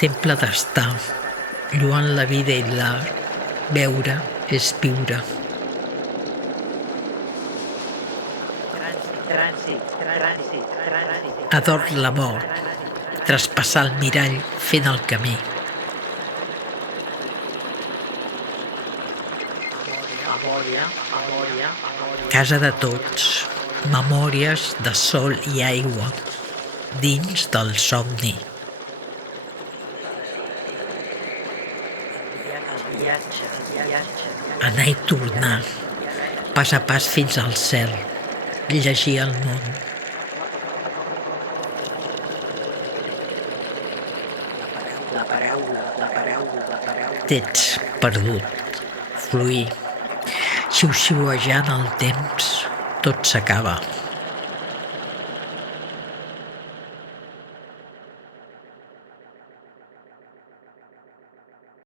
Temple d'estar, lluant la vida i l'art, veure és viure. Ador la mort, traspassar el mirall fent el camí. Casa de tots, memòries de sol i aigua, dins del somni. Anar i tornar, pas a pas fins al cel, llegir el món. T'ets perdut, fluir, xiu-xiuejant el temps, tot s'acaba.